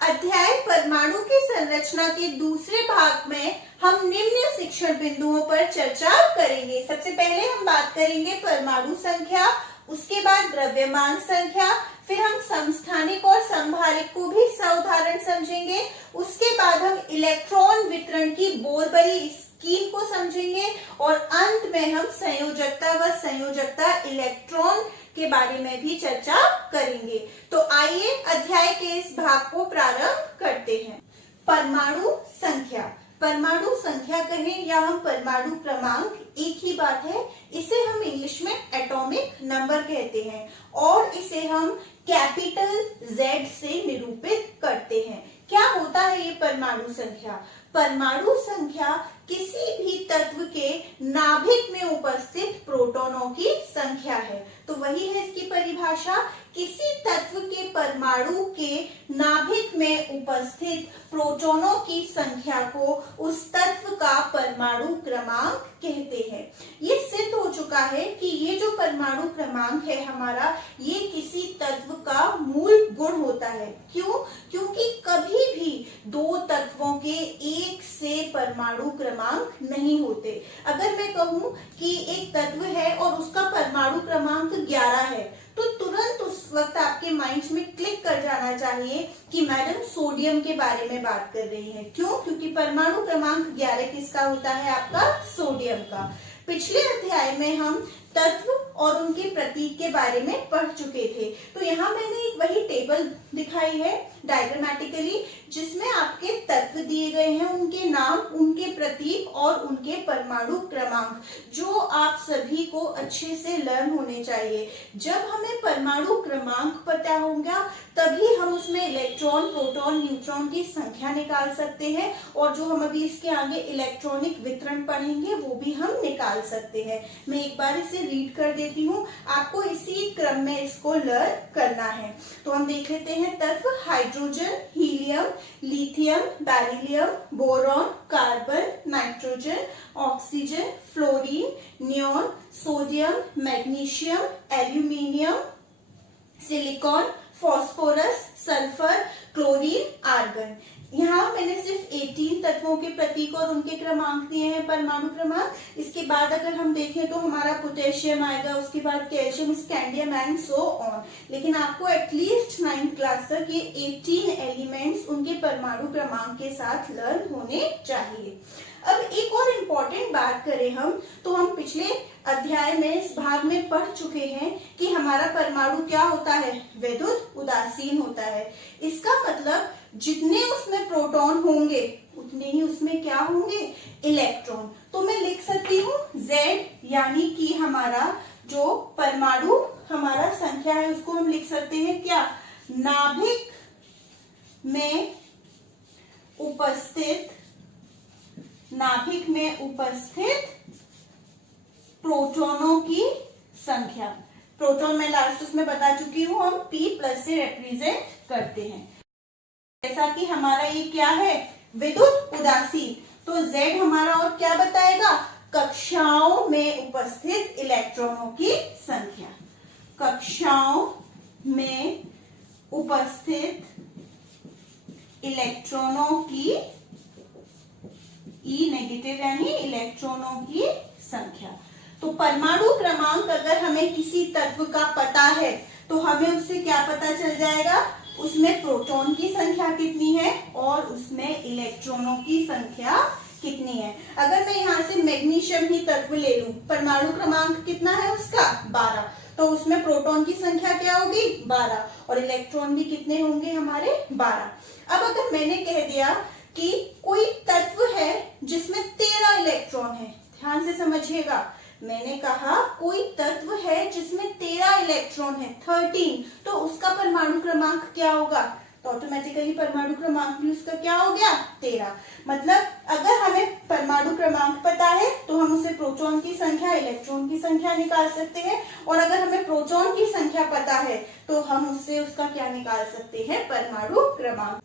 अध्याय परमाणु की संरचना के दूसरे भाग में हम निम्न शिक्षण बिंदुओं पर चर्चा करेंगे। सबसे पहले हम बात करेंगे परमाणु संख्या, उसके बाद द्रव्यमान संख्या, फिर हम समस्थानिक और संभारिक को भी सउदाहरण समझेंगे। उसके बाद हम इलेक्ट्रॉन वितरण की बोरबरी स्कीम को समझेंगे और अंत में हम संयोजकता व संयोजकता इलेक्ट्रॉन के बारे में भी चर्चा करेंगे। तो आइए अध्याय के इस भाग को प्रारंभ करते हैं। परमाणु संख्या, परमाणु संख्या कहें या हम परमाणु क्रमांक, एक ही बात है। इसे हम इंग्लिश में एटॉमिक नंबर कहते हैं और इसे हम कैपिटल Z से निरूपित करते हैं। क्या होता है ये परमाणु संख्या? परमाणु संख्या किसी भी तत्व के नाभिक में उपस्थित प्रोटॉनों की संख्या है। तो वही है इसकी परिभाषा, किसी तत्व के परमाणु के नाभिक में उपस्थित प्रोटॉनों की संख्या को उस तत्व का परमाणु क्रमांक कहते हैं। ये सिद्ध हो चुका है कि ये जो परमाणु क्रमांक है हमारा, ये किसी तत्व का मूल गुण होता है। क्यों? क्योंकि कभी भी दो तत्वों के एक से परमाणु क्रमांक नहीं होते। अगर मैं कहूं कि एक तत्व है और उसका परमाणु क्रमांक 11 है, तो तुरंत उस वक्त आपके माइंड में क्लिक कर जाना चाहिए कि मैडम सोडियम के बारे में बात कर रही है। क्यों? क्योंकि परमाणु क्रमांक 11 किसका होता है? आपका सोडियम का। पिछले अध्याय में हम तत्व और उनके प्रतीक के बारे में पढ़ चुके थे। तो यहाँ मैंने एक वही टेबल दिखाई है डायग्रामेटिकली, जिसमें आपके तत्व दिए गए हैं, उनके नाम, उनके प्रतीक और उनके परमाणु क्रमांक, जो आप सभी को अच्छे से लर्न होने चाहिए। जब हमें परमाणु क्रमांक पता होगा तभी हम उसमें इलेक्ट्रॉन, प्रोटॉन, न्यूट्रॉन की संख्या निकाल सकते हैं और जो हम अभी इसके आगे इलेक्ट्रॉनिक वितरण पढ़ेंगे वो भी हम निकाल सकते हैं। मैं एक बार इसे रीड कर देती हूँ, आपको इसी क्रम में इसको लर्न करना है। तो हम देख लेते हैं तत्व: hydrogen, helium, lithium, beryllium, boron, carbon, nitrogen, oxygen, fluorine, neon, sodium, magnesium, aluminium, silicon, phosphorus, sulphur, chlorine, argon. यहाँ मैंने सिर्फ 18 तत्वों के प्रतीक और उनके क्रमांक दिए हैं, परमाणु क्रमांक। इसके बाद अगर हम देखें तो हमारा पोटेशियम आएगा, उसके बाद calcium, scandium and so on. लेकिन आपको एटलीस्ट 9th क्लास तक ये 18 एलिमेंट्स उनके परमाणु क्रमांक के साथ लर्न होने चाहिए। अब एक और इम्पोर्टेंट बात करें हम, तो हम पिछले अध्याय में इस भाग में पढ़ चुके हैं कि हमारा परमाणु क्या होता है? विद्युत उदासीन होता है। इसका मतलब जितने उसमें प्रोटॉन होंगे उतने ही उसमें क्या होंगे? इलेक्ट्रॉन। तो मैं लिख सकती हूँ Z, यानी कि हमारा जो परमाणु हमारा संख्या है उसको हम लिख सकते हैं क्या? नाभिक में उपस्थित प्रोटॉनों की संख्या। प्रोटॉन मैं लास्ट उसमें बता चुकी हूँ, हम P+ से रिप्रेजेंट करते हैं। जैसा कि हमारा ये क्या है? विद्युत उदासीन। तो Z हमारा और क्या बताएगा? कक्षाओं में उपस्थित इलेक्ट्रॉनों की संख्या। कक्षाओं में उपस्थित इलेक्ट्रॉनों की, E नेगेटिव यानी इलेक्ट्रॉनों की संख्या। तो परमाणु क्रमांक अगर हमें किसी तत्व का पता है तो हमें उससे क्या पता चल जाएगा? उसमें प्रोटॉन की संख्या कितनी है और उसमें इलेक्ट्रॉनों की संख्या कितनी है। अगर मैं यहाँ से मैग्नीशियम ही तत्व ले लूं, परमाणु क्रमांक कितना है उसका? 12। तो उसमें प्रोटॉन की संख्या क्या होगी? 12 और इलेक्ट्रॉन भी कितने होंगे हमारे? 12। अब अगर मैंने कह दिया कि कोई तत्व है जिसमें 13 इलेक्ट्रॉन है, ध्यान से समझिएगा, मैंने कहा कोई तत्व है जिसमें 13 इलेक्ट्रॉन है, 13, तो उसका परमाणु क्रमांक क्या होगा? तो ऑटोमेटिकली परमाणु क्रमांक भी उसका क्या हो गया? 13। मतलब अगर हमें परमाणु क्रमांक पता है तो हम उसे प्रोटॉन की संख्या, इलेक्ट्रॉन की संख्या निकाल सकते हैं, और अगर हमें प्रोटॉन की संख्या पता है तो हम उससे उसका क्या निकाल सकते हैं? परमाणु क्रमांक।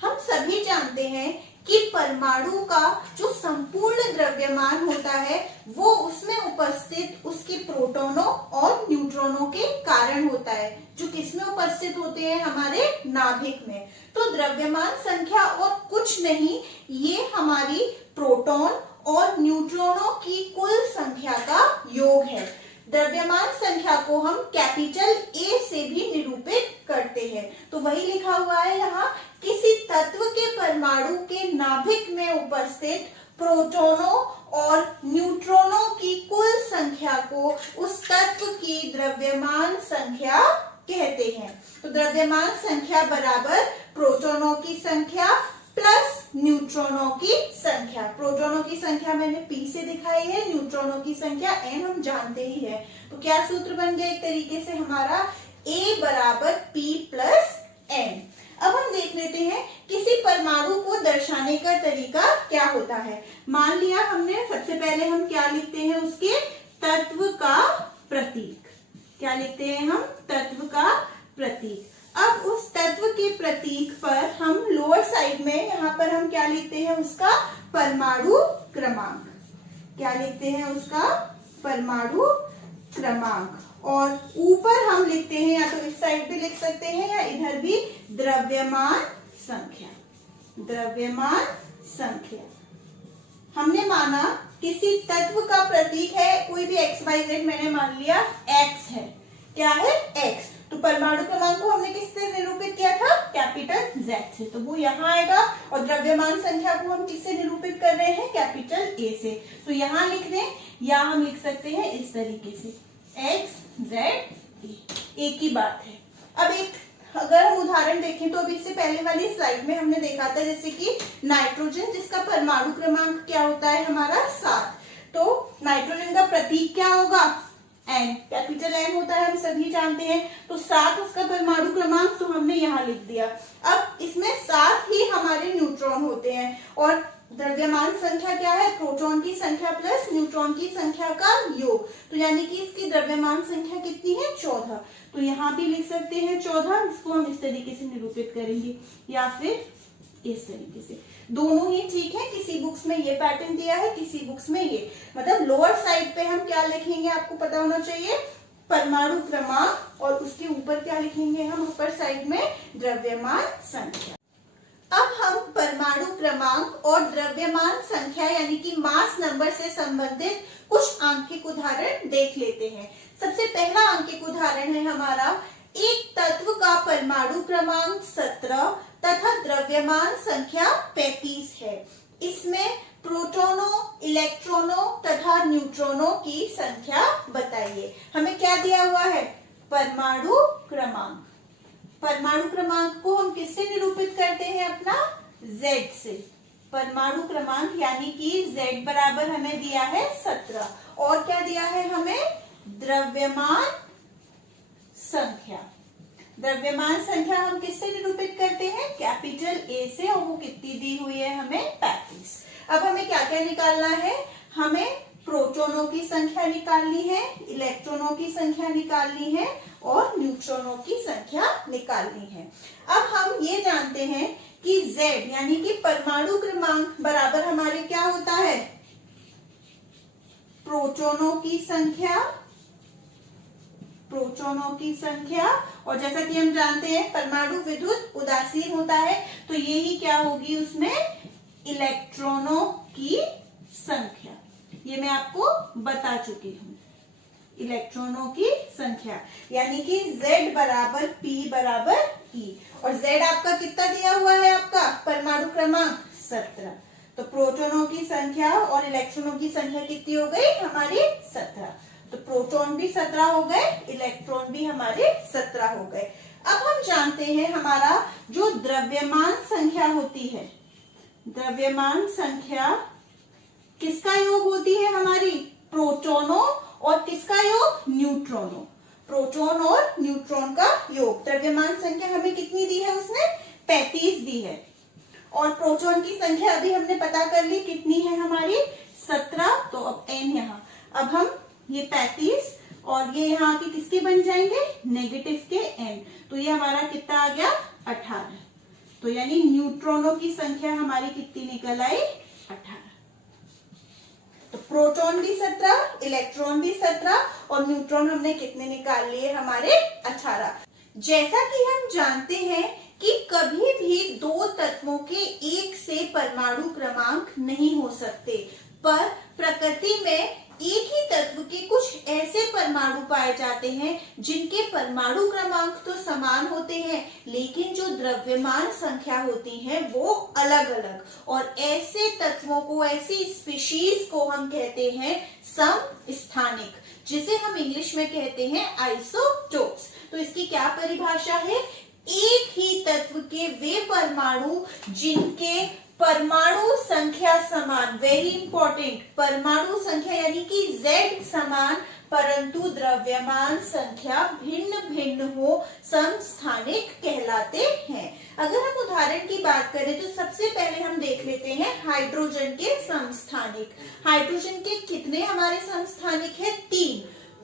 हम सभी जानते हैं कि परमाणु का जो संपूर्ण द्रव्यमान होता है वो उसमें उपस्थित उसके प्रोटॉनों और न्यूट्रॉनों के कारण होता है, जो किसमें उपस्थित होते हैं, हमारे नाभिक में। तो द्रव्यमान संख्या और कुछ नहीं, ये हमारी प्रोटॉन और न्यूट्रॉनों की कुल संख्या का योग है। द्रव्यमान संख्या को हम कैपिटल ए से भी निरूपित करते हैं। तो वही लिखा हुआ है यहाँ, किसी तत्व के परमाणु के नाभिक में उपस्थित प्रोटॉनों और न्यूट्रॉनों की कुल संख्या को उस तत्व की द्रव्यमान संख्या कहते हैं। तो द्रव्यमान संख्या बराबर प्रोटॉनों की संख्या प्लस न्यूट्रॉनों की संख्या। प्रोटॉनों की संख्या मैंने पी से दिखाई है, न्यूट्रॉनों की संख्या एन हम जानते ही है। तो क्या सूत्र बन गया एक तरीके से हमारा, ए बराबर पी प्लस एन। अब हम देख लेते हैं किसी परमाणु को दर्शाने का तरीका क्या होता है। मान लिया हमने, सबसे पहले हम क्या लिखते हैं, उसके तत्व का प्रतीक। क्या लिखते हैं हम, तत्व का प्रतीक। अब उस तत्व के प्रतीक पर हम लोअर साइड में यहाँ पर हम क्या लिखते हैं, उसका परमाणु क्रमांक। क्या लिखते हैं, उसका परमाणु क्रमांक। और ऊपर हम लिखते हैं, या तो इस साइड भी लिख सकते हैं या इधर भी, द्रव्यमान संख्या। द्रव्यमान संख्या हमने माना किसी तत्व का प्रतीक है, कोई भी एक्स वाई जेड, मैंने मान लिया एक्स है। क्या है, एक्स। तो परमाणु क्रमांक को हमने किससे निरूपित किया था, कैपिटल जेड से, तो वो यहाँ आएगा। और द्रव्यमान संख्या को हम किससे निरूपित कर रहे हैं, कैपिटल ए से। तो यहाँ लिख दें, या हम लिख सकते हैं इस तरीके से, एक्स जेड ए, एक ही बात है। अब एक अगर हम उदाहरण देखें तो अभी इससे पहले वाली स्लाइड में हमने देखा था, जैसे कि नाइट्रोजन, जिसका परमाणु क्रमांक क्या होता है हमारा, 7। तो नाइट्रोजन का प्रतीक क्या होगा, एन, कैपिटल एन होता है, हम सभी जानते हैं। तो 7 उसका परमाणु क्रमांक, तो हमने यहाँ लिख दिया। अब इसमें 7 ही हमारे न्यूट्रॉन होते हैं। और द्रव्यमान संख्या क्या है, प्रोटॉन की संख्या प्लस न्यूट्रॉन की संख्या का योग। तो यानी कि इसकी द्रव्यमान संख्या कितनी है, 14। तो यहाँ भी लिख सकते हैं 14। इसको हम इस तरीके से निरूपित करेंगे, या फिर इस तरीके से। दोनों ही ठीक है, किसी बुक्स में ये पैटर्न दिया है, किसी बुक्स में ये। मतलब लोअर साइड पे हम क्या लिखेंगे, आपको पता होना चाहिए, परमाणु क्रमांक, और उसके ऊपर क्या लिखेंगे हम, अपर साइड में द्रव्यमान संख्या। अब हम परमाणु क्रमांक और द्रव्यमान संख्या यानी कि मास नंबर से संबंधित कुछ आंकिक उदाहरण देख लेते हैं। सबसे पहला आंकिक उदाहरण है हमारा, एक तत्व का परमाणु क्रमांक 17 तथा द्रव्यमान संख्या 35 है। इसमें प्रोटॉनों, इलेक्ट्रॉनों तथा न्यूट्रॉनों की संख्या बताइए। हमें क्या दिया हुआ है, परमाणु क्रमांक। परमाणु क्रमांक को हम किससे निरूपित करते हैं, अपना Z से। परमाणु क्रमांक यानी कि Z बराबर हमें दिया है 17। और क्या दिया है हमें, द्रव्यमान संख्या। द्रव्यमान संख्या हम किससे निरूपित करते हैं, कैपिटल ए से, और वो कितनी दी हुई है हमें, 35। अब हमें क्या क्या निकालना है, हमें प्रोटॉनों की संख्या निकालनी है, इलेक्ट्रॉनों की संख्या निकालनी है, और न्यूट्रॉनों की संख्या निकालनी है। अब हम ये जानते हैं कि Z यानी कि परमाणु क्रमांक बराबर हमारे क्या होता है, प्रोटॉनों की संख्या, प्रोटॉनों की संख्या। और जैसा कि हम जानते हैं परमाणु विद्युत उदासीन होता है, तो यही क्या होगी उसमें, इलेक्ट्रॉनों की संख्या। ये मैं आपको बता चुकी हूँ, इलेक्ट्रॉनों की संख्या। यानी कि Z बराबर P बराबर E। और Z आपका कितना दिया हुआ है, आपका परमाणु क्रमांक 17। तो प्रोटॉनों की संख्या और इलेक्ट्रॉनों की संख्या कितनी हो गई हमारी, 17। तो प्रोटॉन भी 17 हो गए, इलेक्ट्रॉन भी हमारे 17 हो गए। अब हम जानते हैं हमारा जो द्रव्यमान संख्या होती है, द्रव्यमान संख्या किसका योग होती है हमारी, प्रोटॉनों और किसका योग, न्यूट्रॉनों। प्रोटॉन और न्यूट्रॉन का योग। द्रव्यमान संख्या हमें कितनी दी है उसने, 35 दी है। और प्रोटॉन की संख्या अभी हमने पता कर ली कितनी है हमारी, 17। तो अब n यहाँ, अब हम ये 35 और ये यहाँ के किसके बन जाएंगे, नेगेटिव के n। तो ये हमारा कितना आ गया, 18। तो यानी न्यूट्रॉनों की संख्या हमारी कितनी निकल आई? 18। तो प्रोटॉन भी 17, इलेक्ट्रॉन भी 17 और न्यूट्रॉन हमने कितने निकाल लिए? हमारे 18। जैसा कि हम जानते हैं कि कभी भी दो तत्वों के एक से परमाणु क्रमांक नहीं हो सकते, पर प्रकृति में एक ही तत्व के कुछ ऐसे परमाणु पाए जाते हैं जिनके परमाणु क्रमांक तो समान होते हैं, लेकिन जो द्रव्यमान संख्या होती है वो अलग अलग। और ऐसे तत्वों को, ऐसी स्पीशीज को हम कहते हैं समस्थानिक, जिसे हम इंग्लिश में कहते हैं आइसोटोप्स। तो इसकी क्या परिभाषा है? एक ही तत्व के वे परमाणु जिनके परमाणु संख्या समान, वेरी इंपॉर्टेंट, परमाणु संख्या यानी कि Z समान, परंतु द्रव्यमान संख्या भिन्न भिन्न हो, समस्थानिक कहलाते हैं। अगर हम उदाहरण की बात करें तो सबसे पहले हम देख लेते हैं हाइड्रोजन के समस्थानिक। हाइड्रोजन के कितने हमारे समस्थानिक है? 3,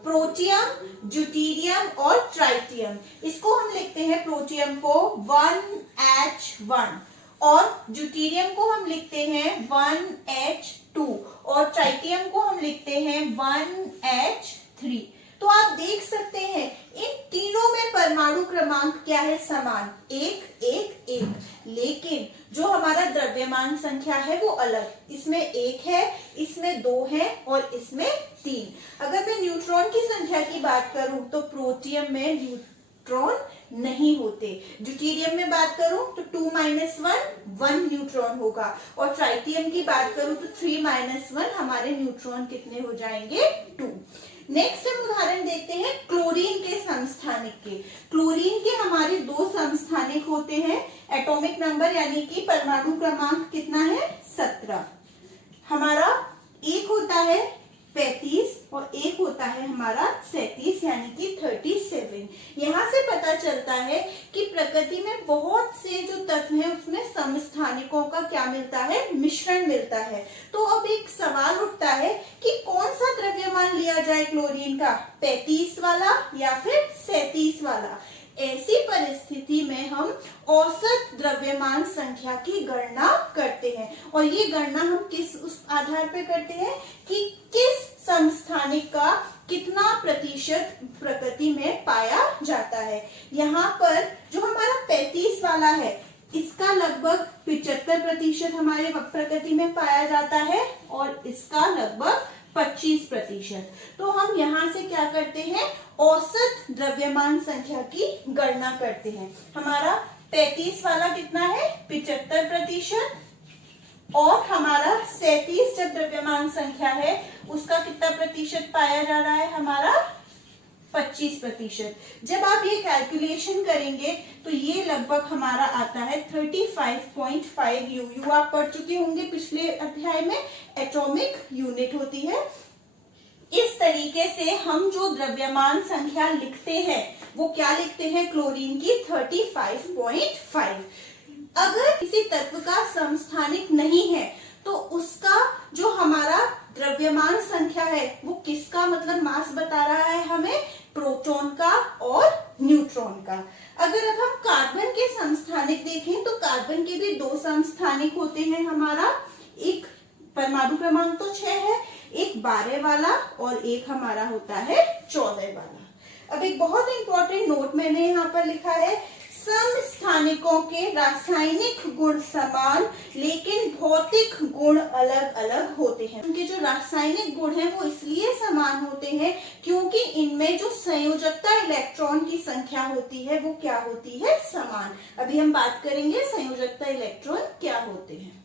प्रोटियम, ड्यूटेरियम और ट्राइटियम। इसको हम लिखते हैं प्रोटियम को 1H1 और ड्यूटेरियम को हम लिखते हैं 1H2 और ट्राइटियम को हम लिखते हैं 1H3। तो आप देख सकते हैं इन तीनों में परमाणु क्रमांक क्या है? समान, 1 1 1, लेकिन जो हमारा द्रव्यमान संख्या है वो अलग। इसमें 1 है, इसमें 2 है और इसमें 3। अगर मैं न्यूट्रॉन की संख्या की बात करूं तो प्रोटियम में न्यूट्रॉन नहीं होते। ड्यूटेरियम में बात करूं तो 2 - 1 न्यूट्रॉन होगा और ट्राइटियम की बात करूं तो 3 - 1 हमारे न्यूट्रॉन कितने हो जाएंगे? 2। नेक्स्ट हम उदाहरण देखते हैं क्लोरीन के समस्थानिक के। क्लोरीन के हमारे 2 समस्थानिक होते हैं। एटॉमिक नंबर यानी कि परमाणु क्रमांक कितना है? 17। हमारा एक होता है 35 और एक होता है हमारा 37 यानी कि 37। यहाँ से पता चलता है कि प्रकृति में बहुत से जो तत्व हैं उसमें समस्थानिकों का क्या मिलता है? मिश्रण मिलता है। तो अब एक सवाल उठता है कि कौन सा द्रव्यमान लिया जाए क्लोरीन का, 35 वाला या फिर 37 वाला? ऐसी परिस्थिति में हम औसत द्रव्यमान संख्या की गणना करते हैं और ये गणना हम किस उस आधार पर करते हैं कि किस समस्थानिक का कितना प्रतिशत प्रकृति में पाया जाता है। यहाँ पर जो हमारा 35 वाला है इसका लगभग 75% हमारे प्रकृति में पाया जाता है और इसका लगभग 25%। तो हम यहाँ से क्या करते हैं? औसत द्रव्यमान संख्या की गणना करते हैं। हमारा 35 वाला कितना है? 75% और हमारा 37 जब द्रव्यमान संख्या है उसका कितना प्रतिशत पाया जा रहा है? हमारा 25%। जब आप ये कैलकुलेशन करेंगे तो ये लगभग हमारा आता है 35.5 यू आप पढ़ चुके होंगे पिछले अध्याय में, एटॉमिक यूनिट होती है। इस तरीके से हम जो द्रव्यमान संख्या लिखते हैं वो क्या लिखते हैं? क्लोरीन की 35.5। अगर किसी तत्व का समस्थानिक नहीं है तो उसका जो हमारा द्रव्यमान संख्या है वो किसका मतलब मास बता रहा है हमें? प्रोटॉन का और न्यूट्रॉन का। अगर अब हम कार्बन के समस्थानिक देखें तो कार्बन के भी 2 समस्थानिक होते हैं हमारा, एक परमाणु क्रमांक तो 6 है, एक 12 वाला और एक हमारा होता है 14 वाला। अब एक बहुत इंपॉर्टेंट नोट मैंने यहाँ पर लिखा है, समस्थानिकों के रासायनिक गुण समान लेकिन भौतिक गुण अलग अलग होते हैं। उनके जो रासायनिक गुण हैं वो इसलिए समान होते हैं क्योंकि इनमें जो संयोजकता इलेक्ट्रॉन की संख्या होती है वो क्या होती है? समान। अभी हम बात करेंगे संयोजकता इलेक्ट्रॉन क्या होते हैं।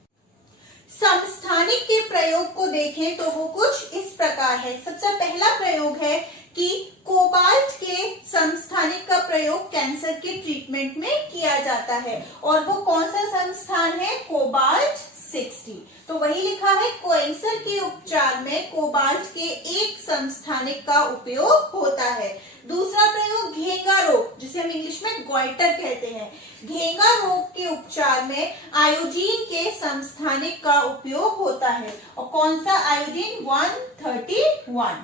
समस्थानिक के प्रयोग को देखें तो वो कुछ इस प्रकार है। सबसे पहला प्रयोग है कि कोबाल्ट के समस्थानिक का प्रयोग कैंसर के ट्रीटमेंट में किया जाता है और वो कौन सा समस्थान है? कोबाल्ट 60। तो वही लिखा है, कैंसर के उपचार में कोबाल्ट के एक समस्थानिक का उपयोग होता है। दूसरा प्रयोग घेंगा रोग, जिसे हम इंग्लिश में गॉइटर कहते हैं, घेंगा रोग के उपचार में आयोडीन के समस्थानिक का उपयोग होता है और कौन सा? आयोडीन 131।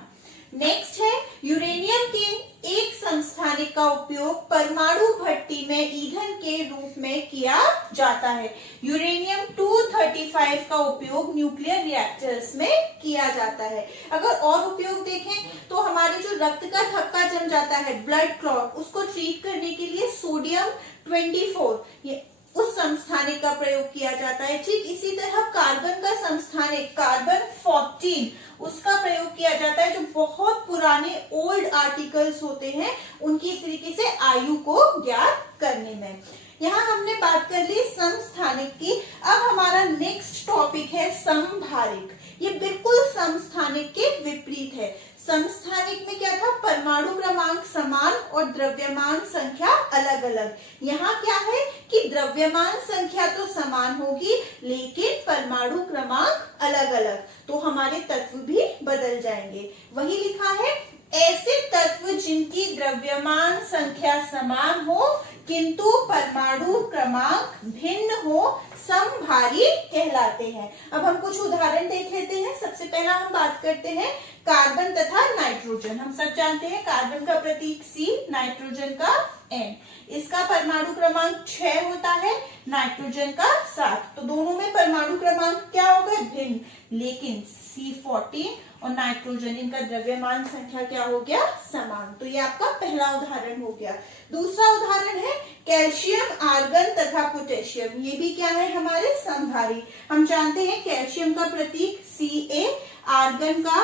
नेक्स्ट है यूरेनियम के एक समस्थानिक का उपयोग परमाणु भट्टी में ईंधन के रूप में किया जाता है। यूरेनियम 235 का उपयोग न्यूक्लियर रिएक्टर्स में किया जाता है। अगर और उपयोग देखें तो हमारे जो रक्त का थक्का जम जाता है, ब्लड क्लॉट, उसको ट्रीट करने के लिए सोडियम 24 ये उस समस्थानिक का प्रयोग किया जाता है। ठीक इसी तरह कार्बन का समस्थानिक कार्बन 14 उसका प्रयोग किया जाता है। जो बहुत पुराने ओल्ड आर्टिकल्स होते हैं उनकी एक तरीके से आयु को ज्ञात करने में। यहाँ हमने बात कर ली समस्थानिक की। अब हमारा नेक्स्ट टॉपिक है समभारिक। ये बिल्कुल समस्थानिक के विपरीत है। समस्थानिक में क्या था, परमाणु क्रमांक समान और द्रव्यमान संख्या अलग अलग। यहाँ क्या है कि द्रव्यमान संख्या तो समान होगी लेकिन परमाणु क्रमांक अलग अलग, तो हमारे तत्व भी बदल जाएंगे। वही लिखा है, ऐसे तत्व जिनकी द्रव्यमान संख्या समान हो किंतु परमाणु क्रमांक भिन्न हो समभारी कहलाते हैं। अब हम कुछ उदाहरण देख लेते हैं। सबसे पहला हम बात करते हैं कार्बन तथा नाइट्रोजन। हम सब जानते हैं कार्बन का प्रतीक C, नाइट्रोजन का N। इसका परमाणु क्रमांक 6 होता है, नाइट्रोजन का 7। तो दोनों में परमाणु क्रमांक क्या हो गए, भिन्न, लेकिन C14 और नाइट्रोजन इनका द्रव्यमान संख्या क्या हो गया, समान। तो ये आपका पहला उदाहरण हो गया। दूसरा उदाहरण है कैल्शियम, आर्गन तथा पोटेशियम। ये भी क्या है, हमारे समभारी। हम जानते हैं कैल्शियम का प्रतीक Ca, आर्गन का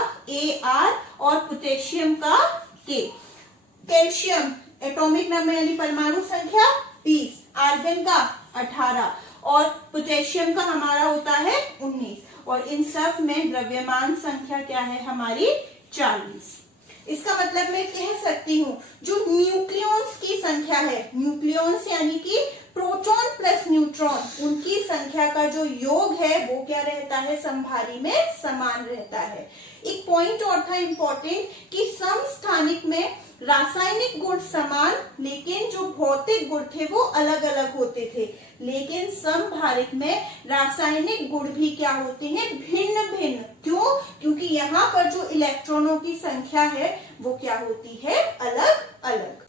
Ar और पोटेशियम का K। कैल्शियम एटॉमिक नंबर यानी परमाणु संख्या 20, आर्गन का 18 और पोटेशियम का हमारा होता है 19। और इन सब में द्रव्यमान संख्या क्या है हमारी, 40। इसका मतलब मैं कह सकती हूँ जो न्यूक्लियॉन्स की संख्या है, न्यूक्लियॉन्स यानी कि प्रोटॉन प्लस न्यूट्रॉन, उनकी संख्या का जो योग है वो क्या रहता है, समभारी में समान रहता है। एक पॉइंट और था इम्पोर्टेंट कि समस्थानिक में रासायनिक गुण समान लेकिन जो भौतिक गुण थे वो अलग अलग होते थे, लेकिन समभारिक में रासायनिक गुण भी क्या होते हैं, भिन्न भिन्न। क्यों? क्योंकि यहाँ पर जो इलेक्ट्रॉनों की संख्या है वो क्या होती है, अलग अलग।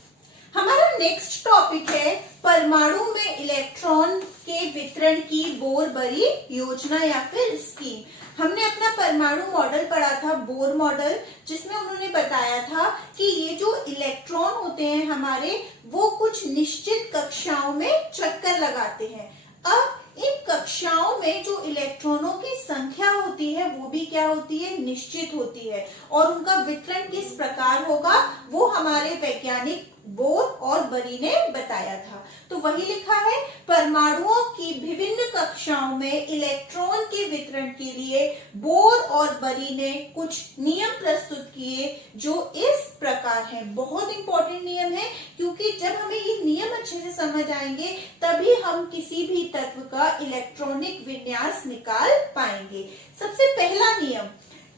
हमारा नेक्स्ट टॉपिक है परमाणु में इलेक्ट्रॉन के वितरण की बोर-बरी योजना या फिर स्कीम। हमने अपना परमाणु मॉडल पढ़ा था, बोर मॉडल, जिसमें उन्होंने बताया था कि ये जो इलेक्ट्रॉन होते हैं हमारे, वो कुछ निश्चित कक्षाओं में चक्कर लगाते हैं। अब इन कक्षाओं में जो इलेक्ट्रॉनों की संख्या होती है वो भी क्या होती है, निश्चित होती है। और उनका वितरण किस प्रकार होगा वो हमारे वैज्ञानिक बोर और बरी ने बताया था। तो वही लिखा है, परमाणुओं की विभिन्न कक्षाओं में इलेक्ट्रॉन के वितरण के लिए बोर और बरी ने कुछ नियम प्रस्तुत किए जो इस प्रकार हैं। बहुत इंपॉर्टेंट नियम है, क्योंकि जब हमें ये नियम अच्छे से समझ आएंगे तभी हम किसी भी तत्व का इलेक्ट्रॉनिक विन्यास निकाल पाएंगे। सबसे पहला नियम,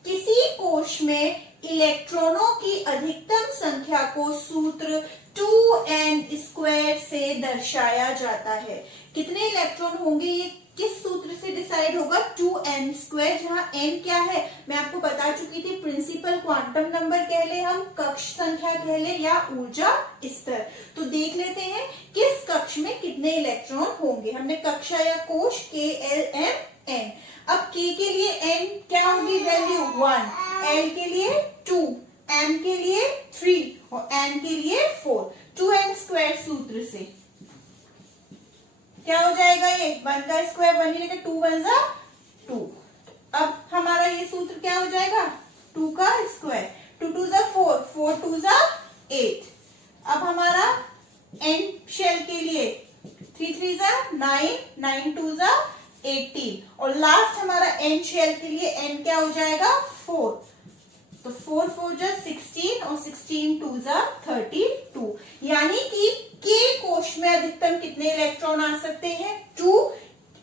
किसी कोश में इलेक्ट्रॉनों की अधिकतम संख्या को सूत्र 2n² से दर्शाया जाता है। कितने इलेक्ट्रॉन होंगे ये किस सूत्र से डिसाइड होगा, 2n², जहाँ n क्या है मैं आपको बता चुकी थी, प्रिंसिपल क्वांटम नंबर कह ले, हम कक्ष संख्या कह ले, या ऊर्जा स्तर। तो देख लेते हैं किस कक्ष में कितने इलेक्ट्रॉन होंगे। हमने कक्षा या कोश K, L, M, N। अब K के लिए n क्या होगी, वैल्यू 1, L के लिए 2, M के लिए 3 और N के लिए 4। 2n² सूत्र से क्या हो जाएगा, ये 1 का स्क्वायर 1 ही रहेगा, 2 1 जा 2। अब हमारा ये सूत्र क्या हो जाएगा, 2 का स्क्वायर, 2 2 जा 4, 4 2 जा 8। अब हमारा n शेल के लिए 3 3 जा 9, 9 2 जा 18 और लास्ट हमारा n शेल के लिए n क्या हो जाएगा, 4। तो 4 4 जा 16 और 16 2 जा 32। यानी कि K कोश में अधिकतम कितने इलेक्ट्रॉन आ सकते हैं, 2।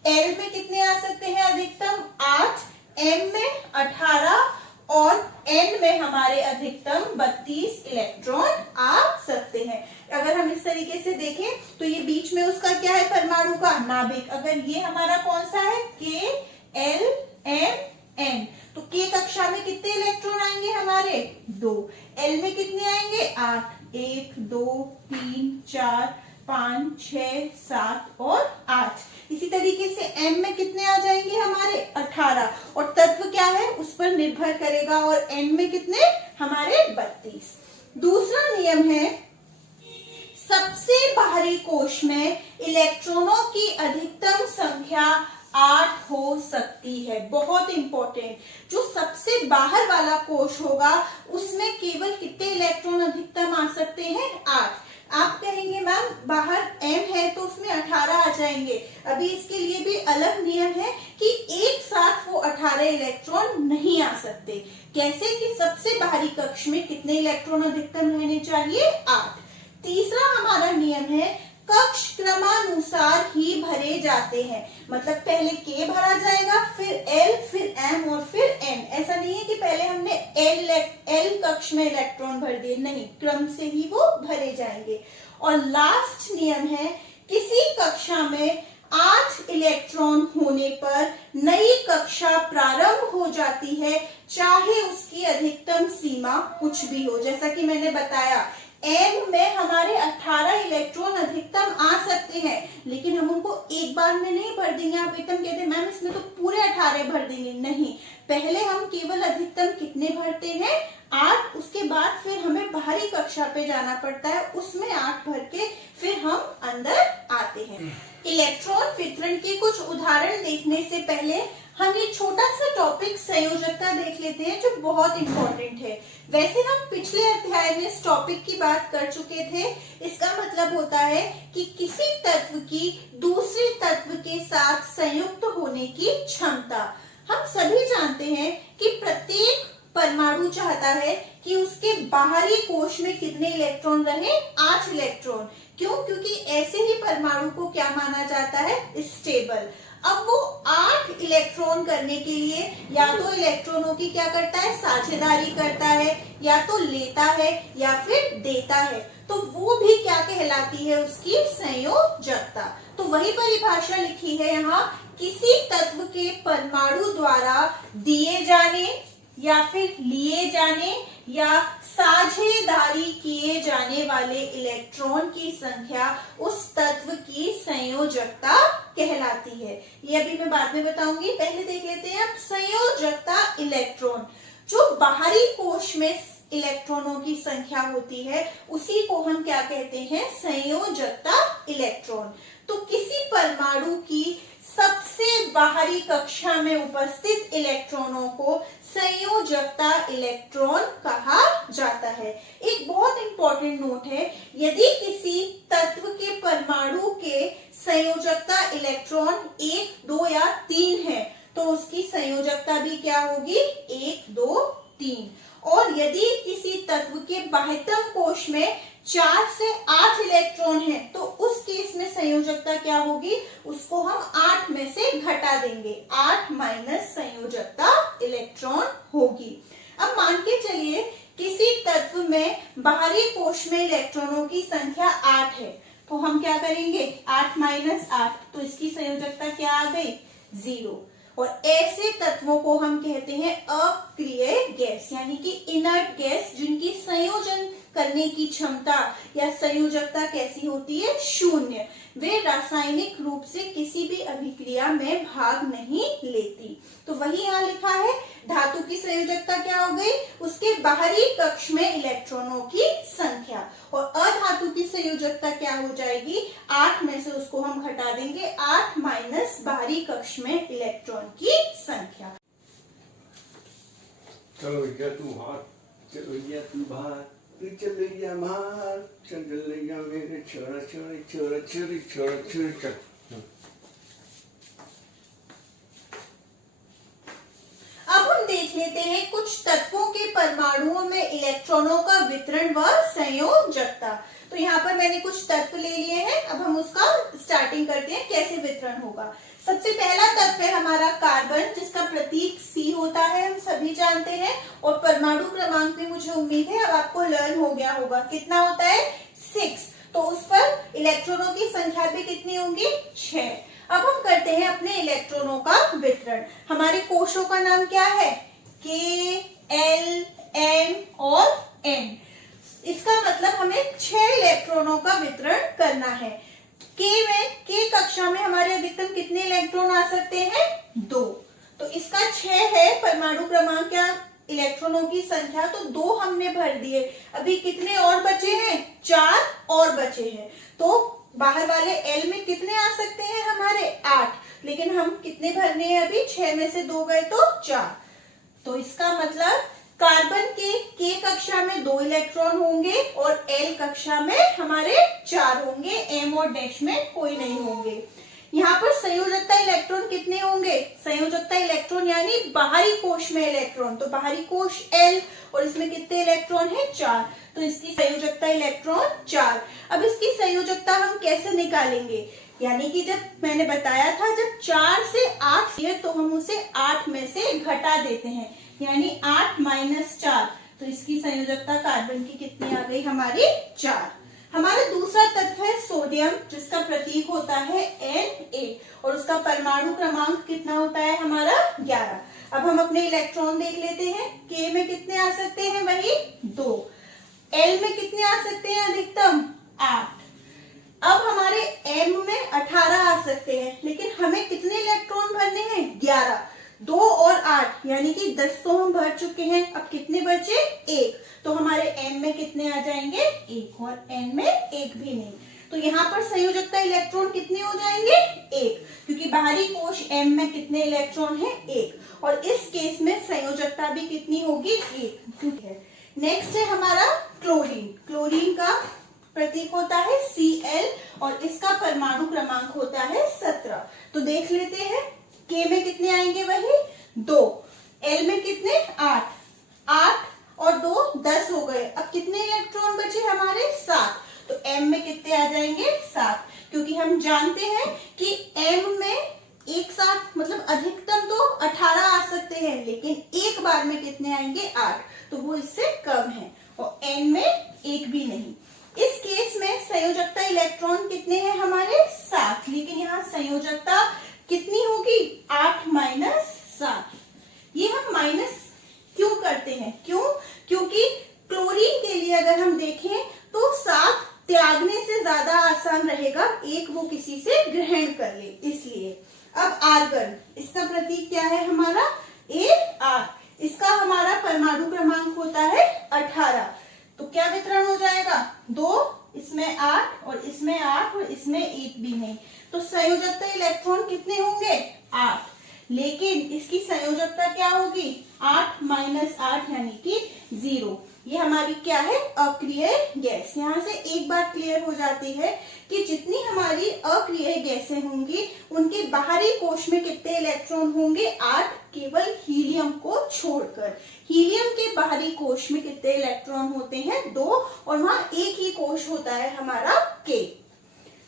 L में कितने आ सकते हैं अधिकतम, 8। M में 18 और N में हमारे अधिकतम 32 इलेक्ट्रॉन आ सकते हैं। अगर हम इस तरीके से देखें तो ये बीच में उसका क्या है, परमाणु का नाभिक। अगर ये हमारा कौन सा है, K, L, M, N, तो K कक्षा में कितने इलेक्ट्रॉन आएंगे हमारे 2। L में कितने आएंगे 8, 1 2 3 4 5 6 7 और 8। इसी तरीके से M में कितने आ जाएंगे हमारे 18, और तत्व क्या है उस पर निर्भर करेगा, और N में कितने हमारे 32। दूसरा नियम है सबसे बाहरी कोश में इलेक्ट्रॉनों की अधिकतम संख्या 8 हो सकती है। बहुत इंपॉर्टेंट, जो सबसे बाहर वाला कोश होगा उसमें केवल कितने इलेक्ट्रॉन अधिकतम आ सकते हैं 8। आप कहेंगे मैम बाहर M है तो उसमें 18 आ जाएंगे। अभी इसके लिए भी अलग नियम है कि एक साथ वो 18 इलेक्ट्रॉन नहीं आ सकते। कैसे कि सबसे बाहरी कक्ष में कितने इलेक्ट्रॉन अधिकतम रहने चाहिए 8। तीसरा हमारा नियम है कक्ष क्रमानुसार ही भरे जाते हैं, मतलब पहले K भरा जाएगा, फिर L, फिर M और फिर N। ऐसा नहीं है कि पहले हमने L कक्ष में इलेक्ट्रॉन भर दिए, नहीं, क्रम से ही वो भरे जाएंगे। और लास्ट नियम है किसी कक्षा में 8 इलेक्ट्रॉन होने पर नई कक्षा प्रारंभ हो जाती है, चाहे उसकी अधिकतम सीमा कुछ भी हो। जैसा कि मैंने बताया M में हमारे 18 इलेक्ट्रॉन अधिकतम आ सकते हैं, लेकिन हम उनको एक बार में नहीं भर देंगे। आप एकदम कहते हैं मैम इसमें तो पूरे 18 भर देंगे, नहीं, पहले हम केवल अधिकतम कितने भरते हैं 8, उसके बाद फिर हमें बाहरी कक्षा पे जाना पड़ता है, उसमें 8 भर के फिर हम अंदर आते हैं। इलेक्ट्रॉन वितरण के कुछ उदाहरण देखने से पहले हम ये छोटा सा टॉपिक संयोजकता देख लेते हैं, जो बहुत इंपॉर्टेंट है। वैसे हम पिछले अध्याय में इस टॉपिक की बात कर चुके थे। इसका मतलब होता है कि किसी तत्व की दूसरे तत्व के साथ संयुक्त होने की क्षमता। हम सभी जानते हैं कि प्रत्येक परमाणु चाहता है कि उसके बाहरी कोश में कितने इलेक्ट्रॉन रहे 8 इलेक्ट्रॉन। क्यों? क्योंकि ऐसे ही परमाणु को क्या माना जाता है स्टेबल। अब वो 8 इलेक्ट्रॉन करने के लिए या तो इलेक्ट्रॉनों की क्या करता है साझेदारी करता है, या तो लेता है या फिर देता है, तो वो भी क्या कहलाती है उसकी संयोजकता। तो वही परिभाषा लिखी है यहाँ, किसी तत्व के परमाणु द्वारा दिए जाने या फिर लिए जाने या साझेदारी किए जाने वाले इलेक्ट्रॉन की संख्या उस तत्व की संयोजकता कहलाती है। ये अभी मैं बाद में बताऊंगी, पहले देख लेते हैं अब संयोजकता इलेक्ट्रॉन। जो बाहरी कोश में इलेक्ट्रॉनों की संख्या होती है उसी को हम क्या कहते हैं संयोजकता इलेक्ट्रॉन। तो किसी परमाणु की सबसे बाहरी कक्षा में उपस्थित इलेक्ट्रॉनों को संयोजकता इलेक्ट्रॉन कहा जाता है। एक बहुत इंपॉर्टेंट नोट है, यदि किसी तत्व के परमाणु के संयोजकता इलेक्ट्रॉन 1, 2 या 3 है तो उसकी संयोजकता भी क्या होगी 1, 2, 3। और यदि किसी तत्व के बाह्यतम कोश में 4 से 8 इलेक्ट्रॉन है तो उस केस में संयोजकता क्या होगी, उसको हम 8 में से घटा देंगे, 8 माइनस संयोजकता इलेक्ट्रॉन होगी। अब मान के चलिए किसी तत्व में बाहरी कोश में इलेक्ट्रॉनों की संख्या 8 है, तो हम क्या करेंगे 8 माइनस 8, तो इसकी संयोजकता क्या आ गई 0। और ऐसे तत्वों को हम कहते हैं अक्रिय गैस, यानी कि इनर्ट गैस, जिनकी संयोजन करने की क्षमता या संयोजकता कैसी होती है 0। वे रासायनिक रूप से किसी भी अभिक्रिया में भाग नहीं लेती। तो वही यहाँ लिखा है, धातु की संयोजकता क्या हो गई, उसके बाहरी कक्ष में इलेक्ट्रॉनों की संख्या, और अधातु की संयोजकता क्या हो जाएगी 8 में से उसको हम घटा देंगे, 8 माइनस बाहरी कक्ष में इलेक्ट्रॉन की संख्या। चलो भैया तू हाथ, चलो भैया तू बाहर, तू चल भैया बाहर, चल भैया मेरे छोरा छोरी छोरा छोरी छोरा छोरी चल। अब हम देख लेते हैं कुछ तत्वों के परमाणुओं में इलेक्ट्रॉनों का वितरण व संयोजकता। तो यहाँ पर मैंने कुछ तत्व ले लिए हैं, अब हम उसका स्टार्टिंग करते हैं कैसे वितरण होगा। सबसे पहला तत्व है हमारा कार्बन, जिसका प्रतीक C होता है, हम सभी जानते हैं, और परमाणु क्रमांक भी मुझे उम्मीद है अब आपको लर्न हो गया होगा, कितना होता है 6। तो उस पर इलेक्ट्रॉनों की संख्या भी कितनी होंगी 6। अब हम करते हैं अपने इलेक्ट्रॉनों का वितरण। हमारे कोशों का नाम क्या है K, L, M और N। इसका मतलब हमें 6 इलेक्ट्रॉनों का वितरण करना है। K कक्षा में हमारे अधिकतम कितने इलेक्ट्रॉन आ सकते हैं? 2। तो इसका 6 है परमाणु क्रमांक या इलेक्ट्रॉनों की संख्या, तो 2 हमने भर दिए। अभी कितने और बचे हैं? 4 और बचे हैं। तो बाहर वाले L में कितने आ सकते हैं हमारे? 8। लेकिन हम कितने भरने हैं अभी? 6 में से 2 गए तो 4। तो इसका मतलब कार्बन के K कक्षा में 2 इलेक्ट्रॉन होंगे और L कक्षा में हमारे 4 होंगे, M और डैश में कोई नहीं होंगे। यहाँ पर संयोजकता इलेक्ट्रॉन कितने होंगे? संयोजकता इलेक्ट्रॉन यानी बाहरी कोश में इलेक्ट्रॉन, तो बाहरी कोश L और इसमें कितने इलेक्ट्रॉन है? 4। तो इसकी संयोजकता इलेक्ट्रॉन 4। अब इसकी संयोजकता हम कैसे निकालेंगे? यानी कि जब मैंने बताया था जब 4 से 8 है तो हम उसे 8 में से घटा देते हैं, यानी 8 - 4। तो इसकी संयोजकता कार्बन की कितनी आ गई हमारी? 4। हमारा दूसरा तत्व है सोडियम, जिसका प्रतीक होता है Na और उसका परमाणु क्रमांक कितना होता है हमारा? 11। अब हम अपने इलेक्ट्रॉन देख लेते हैं। K में कितने आ सकते हैं? वही 2। L में कितने आ सकते हैं अधिकतम? 8। अब हमारे M में 18 आ सकते हैं, लेकिन हमें कितने इलेक्ट्रॉन भरने हैं? 11। 2 और 8 यानी कि 10 तो हम भर चुके हैं। अब कितने बचे? 1। तो हमारे M में कितने आ जाएंगे? 1 और N में 1 भी नहीं। तो यहाँ पर संयोजकता इलेक्ट्रॉन कितने हो जाएंगे? 1, क्योंकि बाहरी कोश M में कितने इलेक्ट्रॉन है? 1। और इस केस में संयोजकता भी कितनी होगी? 1। नेक्स्ट है हमारा क्लोरीन। क्लोरीन का प्रतीक होता है Cl और इसका परमाणु क्रमांक होता है 17। तो देख लेते हैं K में कितने आएंगे? वही 2। L में कितने? 8। 8 और 2 10 हो गए। अब कितने इलेक्ट्रॉन बचे हमारे? 7। तो M में कितने आ जाएंगे? 7, क्योंकि हम जानते हैं कि M में एक साथ मतलब अधिकतम तो 18 आ सकते हैं, लेकिन एक बार में कितने आएंगे? 8। तो वो इससे कम है। और N में 1 भी नहीं। इस केस में संयोजकता इलेक्ट्रॉन कितने हैं हमारे? 7, लेकिन यहाँ संयोजकता कितनी होगी? 8 - 7। ये हम माइनस क्यों करते हैं? क्योंकि क्लोरीन के लिए अगर हम देखें तो 7 त्यागने से ज्यादा आसान रहेगा, 1 वो किसी से ग्रहण कर ले, इसलिए। अब आर्गन, इसका प्रतीक क्या है हमारा? Ar। इसका हमारा परमाणु क्रमांक होता है 18। तो क्या वितरण हो जाएगा? 2, इसमें 8 और इसमें 8 और इसमें 1 भी नहीं। तो संयोजकता इलेक्ट्रॉन कितने होंगे? 8। लेकिन इसकी संयोजकता क्या होगी? 8 - 8 यानी कि 0। ये हमारी क्या है? अक्रिय गैस। यहाँ से एक बात क्लियर हो जाती है कि जितनी हमारी अक्रिय गैसें होंगी उनके बाहरी कोश में कितने इलेक्ट्रॉन होंगे? 8, केवल हीलियम को छोड़कर। हीलियम के बाहरी कोश में कितने इलेक्ट्रॉन होते हैं? 2, और वहां एक ही कोश होता है हमारा K।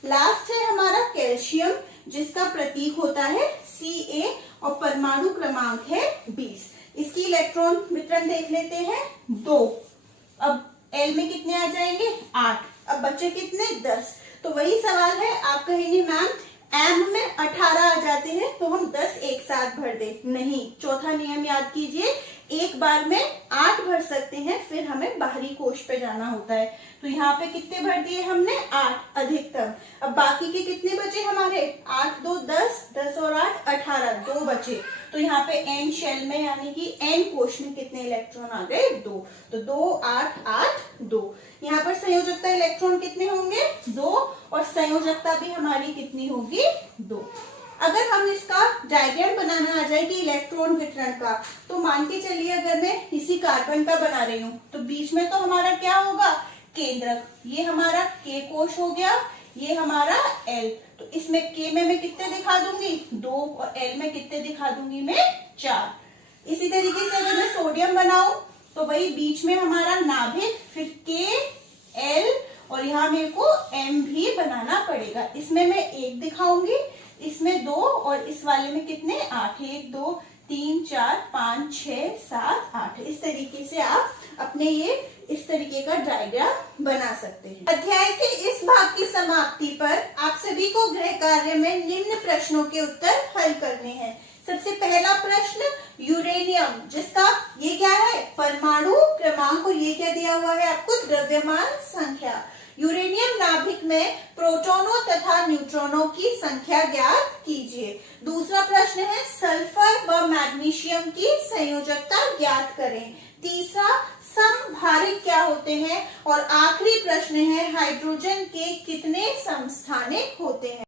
लास्ट है हमारा कैल्शियम, जिसका प्रतीक होता है Ca और परमाणु क्रमांक है 20। इसकी इलेक्ट्रॉन वितरण देख लेते हैं। 2। अब L में कितने आ जाएंगे? 8। अब बचे कितने? 10। तो वही सवाल है, आप कहेंगे मैम M में 18 आ जाते हैं तो हम 10 एक साथ भर दे। नहीं, चौथा नियम याद कीजिए, एक बार में 8 भर सकते हैं, फिर हमें बाहरी कोश पे जाना होता है। तो यहाँ पे कितने भर दिए हमने? 8 अधिकतम। अब बाकी के कितने बचे हमारे? 8 2 10, 10 और 8 18, 2 बचे। तो यहाँ पे N शेल में यानी कि N कोश में कितने इलेक्ट्रॉन आ गए? 2। तो 2 8 8 2। यहाँ पर संयोजकता इलेक्ट्रॉन कितने होंगे? 2, और संयोजकता भी हमारी कितनी होगी? 2। अगर हम इसका डायग्राम बनाना आ जाए कि इलेक्ट्रॉन वितरण का, तो मान के चलिए अगर मैं इसी कार्बन का बना रही हूँ तो बीच में तो हमारा क्या होगा? केंद्रक। ये हमारा K कोश हो गया, ये हमारा L। तो इसमें K में मैं कितने दिखा दूंगी? 2, और L में कितने दिखा दूंगी मैं? 4। इसी तरीके से अगर मैं सोडियम बनाऊं तो वही बीच में हमारा नाभिक, फिर K L और यहाँ मेरे को M भी बनाना पड़ेगा। इसमें मैं 1 दिखाऊंगी, इसमें 2 और इस वाले में कितने? 8। 1 2 3 4 5 6 7 8। इस तरीके से आप अपने ये इस तरीके का डायग्राम बना सकते हैं। अध्याय के इस भाग की समाप्ति पर आप सभी को गृह कार्य में निम्न प्रश्नों के उत्तर हल करने हैं। सबसे पहला प्रश्न यूरेनियम, जिसका ये क्या है परमाणु क्रमांक और ये क्या दिया हुआ है आपको द्रव्यमान संख्या। यूरेनियम नाभिक में प्रोटॉनों तथा न्यूट्रॉनों की संख्या ज्ञात कीजिए। दूसरा प्रश्न है सल्फर व मैग्नीशियम की संयोजकता ज्ञात करें। तीसरा समभारिक क्या होते हैं और आखिरी प्रश्न है हाइड्रोजन के कितने समस्थानिक होते हैं।